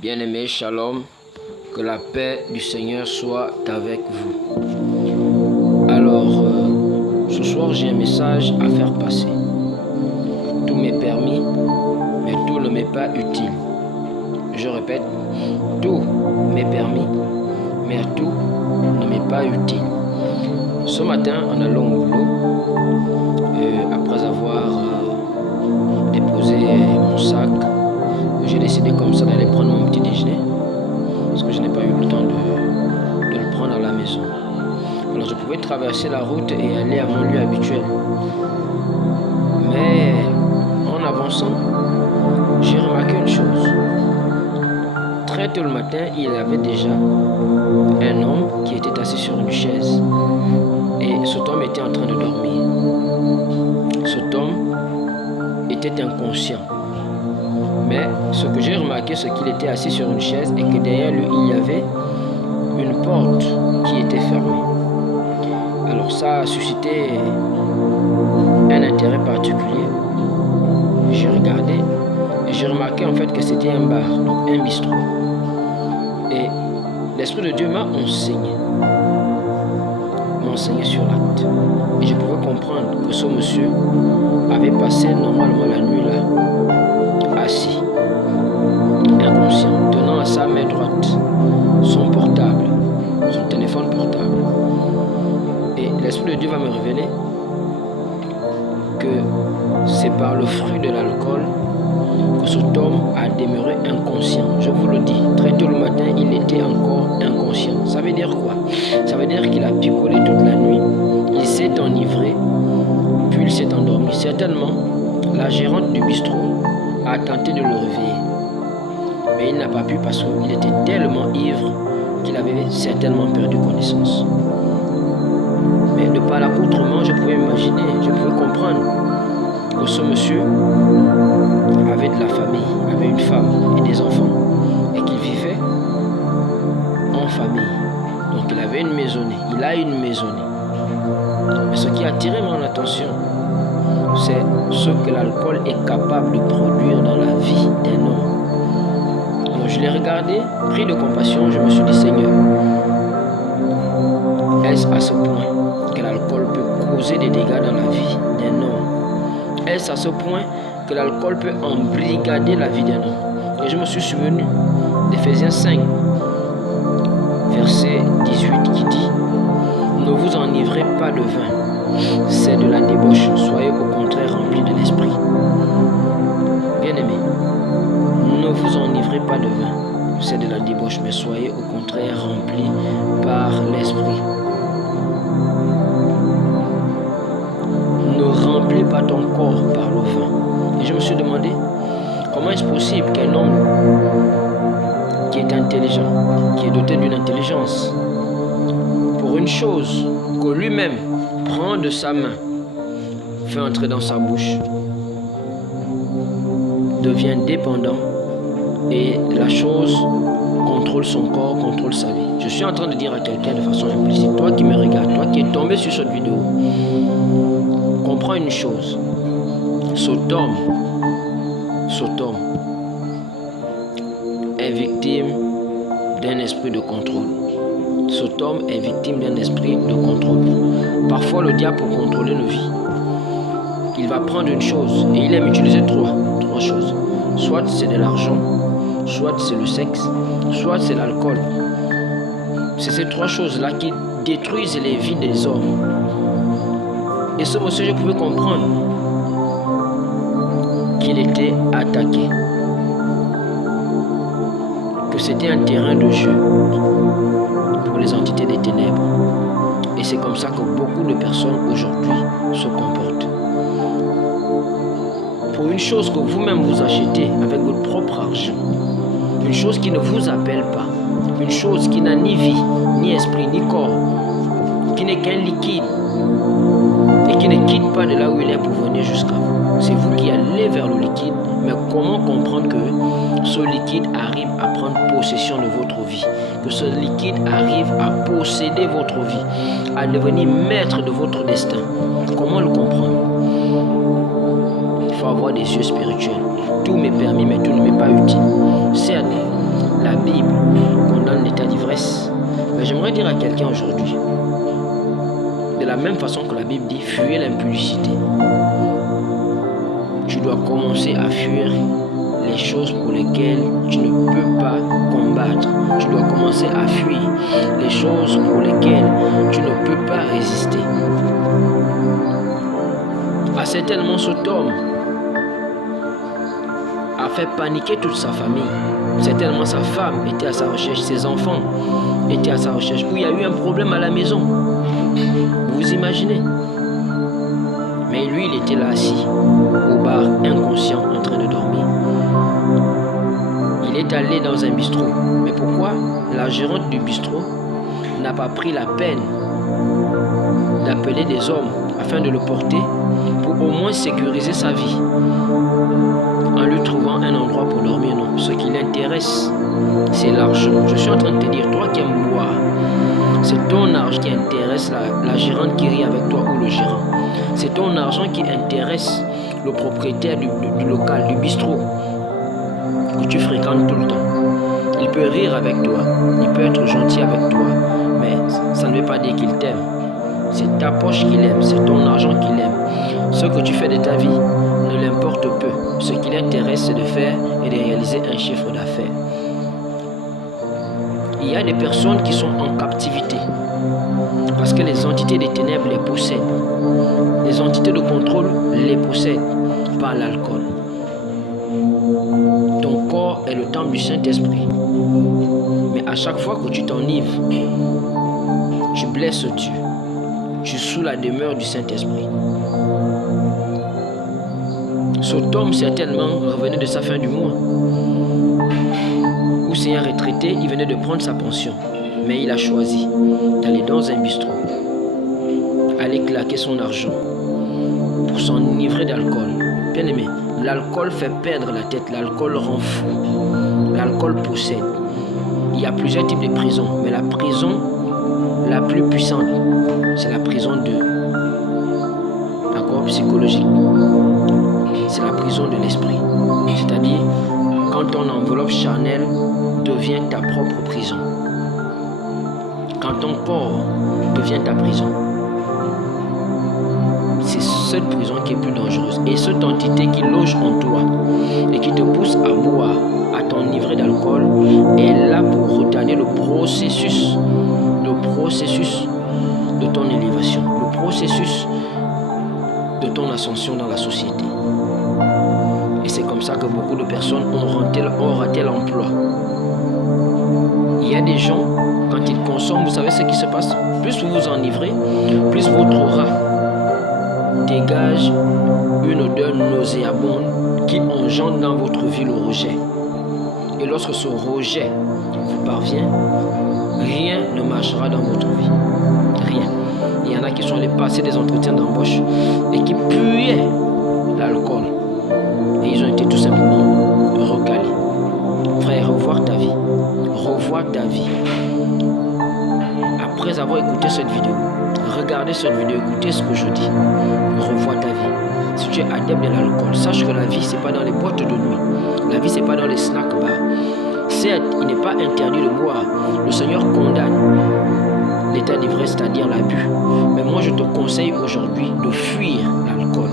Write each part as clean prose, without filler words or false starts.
Bien-aimés, shalom, que la paix du Seigneur soit avec vous. Alors, ce soir, j'ai un message à faire passer. Tout m'est permis, mais tout ne m'est pas utile. Je répète, tout m'est permis, mais tout ne m'est pas utile. Ce matin, en allant au boulot, après avoir déposé mon sac, j'ai décidé comme ça d'aller prendre mon petit déjeuner parce que je n'ai pas eu le temps de le prendre à la maison. Alors je pouvais traverser la route et aller à mon lieu habituel. Mais en avançant, j'ai remarqué une chose. Très tôt le matin, il y avait déjà un homme qui était assis sur une chaise. Et cet homme était en train de dormir. Cet homme était inconscient. Mais ce que j'ai remarqué, c'est qu'il était assis sur une chaise et que derrière lui, il y avait une porte qui était fermée. Alors ça a suscité un intérêt particulier. J'ai regardé et j'ai remarqué en fait que c'était un bar, donc un bistrot. Et l'Esprit de Dieu m'a enseigné sur l'acte. Et je pouvais comprendre que ce monsieur avait passé normalement la nuit là, assis, inconscient, tenant à sa main droite son portable, son téléphone portable. Et l'Esprit de Dieu va me révéler que c'est par le fruit de l'alcool que cet homme a demeuré inconscient. Je vous le dis, très tôt le matin, il était encore inconscient. Ça veut dire quoi? Ça veut dire qu'il a picolé toute la nuit, il s'est enivré, puis il s'est endormi. Certainement, la gérante du bistrot a tenté de le réveiller. Mais il n'a pas pu parce qu'il était tellement ivre qu'il avait certainement perdu connaissance. Mais de par l'accoutrement, je pouvais imaginer, je pouvais comprendre que ce monsieur avait de la famille, avait une femme et des enfants, et qu'il vivait en famille. Donc il avait une maisonnée, il a une maisonnée. Mais ce qui a attiré mon attention, c'est ce que l'alcool est capable de produire dans la vie d'un homme. Alors je l'ai regardé, pris de compassion, je me suis dit, Seigneur, est-ce à ce point que l'alcool peut causer des dégâts dans la vie d'un homme? Est-ce à ce point que l'alcool peut embrigader la vie d'un homme? Et je me suis souvenu d'Éphésiens 5, verset 18 qui dit: ne vous enivrez pas de vin, c'est de la débauche, soyez au contraire remplis de l'esprit. Bien-aimés, ne vous enivrez pas de vin, c'est de la débauche, mais soyez au contraire remplis par l'esprit. Ne remplis pas ton corps par le vin. Et je me suis demandé, comment est-ce possible qu'un homme qui est intelligent, qui est doté d'une intelligence, pour une chose que lui-même prend de sa main, fait entrer dans sa bouche, devient dépendant et la chose contrôle son corps, contrôle sa vie. Je suis en train de dire à quelqu'un de façon implicite, toi qui me regardes, toi qui es tombé sur cette vidéo, comprends une chose, cet homme est victime d'un esprit de contrôle. Cet homme est victime d'un esprit de contrôle. Parfois, le diable, pour contrôler nos vies, il va prendre une chose et il aime utiliser trois choses. Soit c'est de l'argent, soit c'est le sexe, soit c'est l'alcool. C'est ces trois choses-là qui détruisent les vies des hommes. Et ce monsieur, je pouvais comprendre qu'il était attaqué, que c'était un terrain de jeu pour les entités des ténèbres. Et c'est comme ça que beaucoup de personnes aujourd'hui se comportent. Pour une chose que vous-même vous achetez avec votre propre argent, une chose qui ne vous appelle pas, une chose qui n'a ni vie, ni esprit, ni corps, qui n'est qu'un liquide et qui ne quitte pas de là où il est pour venir jusqu'à vous. C'est vous qui allez vers le liquide, mais comment comprendre que ce liquide arrive à prendre possession de votre vie, que ce liquide arrive à posséder votre vie, à devenir maître de votre destin? Comment le comprendre? Il faut avoir des yeux spirituels. Tout m'est permis, mais tout ne m'est pas utile. Certes, quelqu'un aujourd'hui. De la même façon que la Bible dit, fuyez l'impudicité. Tu dois commencer à fuir les choses pour lesquelles tu ne peux pas combattre. Tu dois commencer à fuir les choses pour lesquelles tu ne peux pas résister. Certainement cet homme a fait paniquer toute sa famille. Certainement sa femme était à sa recherche, ses enfants étaient à sa recherche, où il y a eu un problème à la maison. Vous imaginez? Mais lui, il était là assis au bar, inconscient, en train de dormir. Il est allé dans un bistrot. Mais pourquoi la gérante du bistrot n'a pas pris la peine d'appeler des hommes afin de le porter pour au moins sécuriser sa vie en lui trouvant un endroit pour dormir? Non, ce qui l'intéresse, c'est l'argent. Je suis en train de te dire, toi qui aimes boire, c'est ton argent qui intéresse la gérante qui rit avec toi ou le gérant. C'est ton argent qui intéresse le propriétaire du local, du bistrot que tu fréquentes tout le temps. Il peut rire avec toi, il peut être gentil avec toi, mais ça ne veut pas dire qu'il t'aime. C'est ta poche qu'il aime, c'est ton argent qu'il aime. Ce que tu fais de ta vie ne l'importe peu. Ce qui l'intéresse, c'est de faire et de réaliser un chiffre d'affaires. Il y a des personnes qui sont en captivité parce que les entités des ténèbres les possèdent. Les entités de contrôle les possèdent par l'alcool. Ton corps est le temple du Saint-Esprit. Mais à chaque fois que tu t'enivres, tu blesses Dieu. Tu es sous la demeure du Saint-Esprit. Cet homme certainement revenait de sa fin du mois. Ou c'est un retraité, il venait de prendre sa pension. Mais il a choisi d'aller dans un bistrot, aller claquer son argent pour s'enivrer d'alcool. Bien aimé, l'alcool fait perdre la tête, l'alcool rend fou, l'alcool possède. Il y a plusieurs types de prisons, mais la prison la plus puissante, c'est la prison psychologique. C'est la prison de l'esprit. C'est-à-dire, quand ton enveloppe charnelle devient ta propre prison. Quand ton corps devient ta prison. C'est cette prison qui est plus dangereuse. Et cette entité qui loge en toi et qui te pousse à boire, à t'enivrer d'alcool, est là pour retarder le processus de ton élévation, le processus de ton ascension dans la société. Et c'est comme ça que beaucoup de personnes ont raté l'emploi. Il y a des gens, quand ils consomment, vous savez ce qui se passe? Plus vous vous enivrez, plus votre aura dégage une odeur nauséabonde qui engendre dans votre vie le rejet. Et lorsque ce rejet vous parvient, rien ne marchera dans votre vie. Rien. Il y en a qui sont allés passer des entretiens d'embauche et qui puaient l'alcool. Et ils ont été tout simplement recalés. Frère, revoir ta vie. Revoir ta vie. Après avoir écouté cette vidéo, regardez cette vidéo, écoutez ce que je dis. Revois ta vie. Si tu es adepte de l'alcool, sache que la vie, c'est pas dans les boîtes de nuit. La vie, c'est pas dans les snack bars. Certes, il n'est pas interdit de boire. Le Seigneur condamne l'état d'ivresse, c'est-à-dire l'abus. Mais moi, je te conseille aujourd'hui de fuir l'alcool.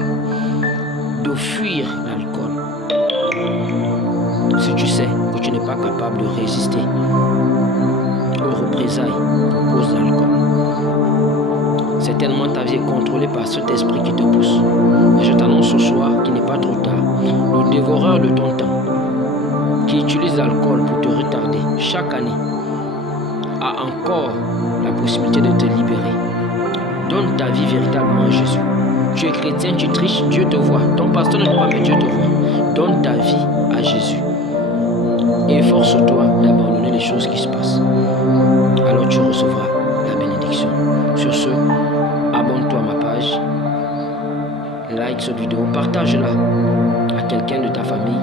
De fuir l'alcool. Si tu sais que tu n'es pas capable de résister aux représailles pour cause de l'alcool, certainement ta vie est contrôlée par cet esprit qui te pousse. Et je t'annonce ce soir qu'il n'est pas trop tard. Le dévoreur de ton temps, qui utilise l'alcool pour te retarder chaque année, a encore la possibilité de te libérer. Donne ta vie véritablement à Jésus. Tu es chrétien, tu triches, Dieu te voit. Ton pasteur ne te voit, mais Dieu te voit. Donne ta vie à Jésus. Et efforce-toi d'abandonner les choses qui se passent. Alors tu recevras la bénédiction. Sur ce, abonne-toi à ma page. Like cette vidéo, partage-la à quelqu'un de ta famille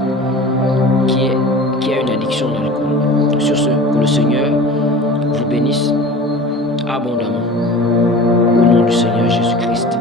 qui a une addiction à l'alcool. Sur ce, que le Seigneur vous bénisse abondamment. Au nom du Seigneur Jésus-Christ.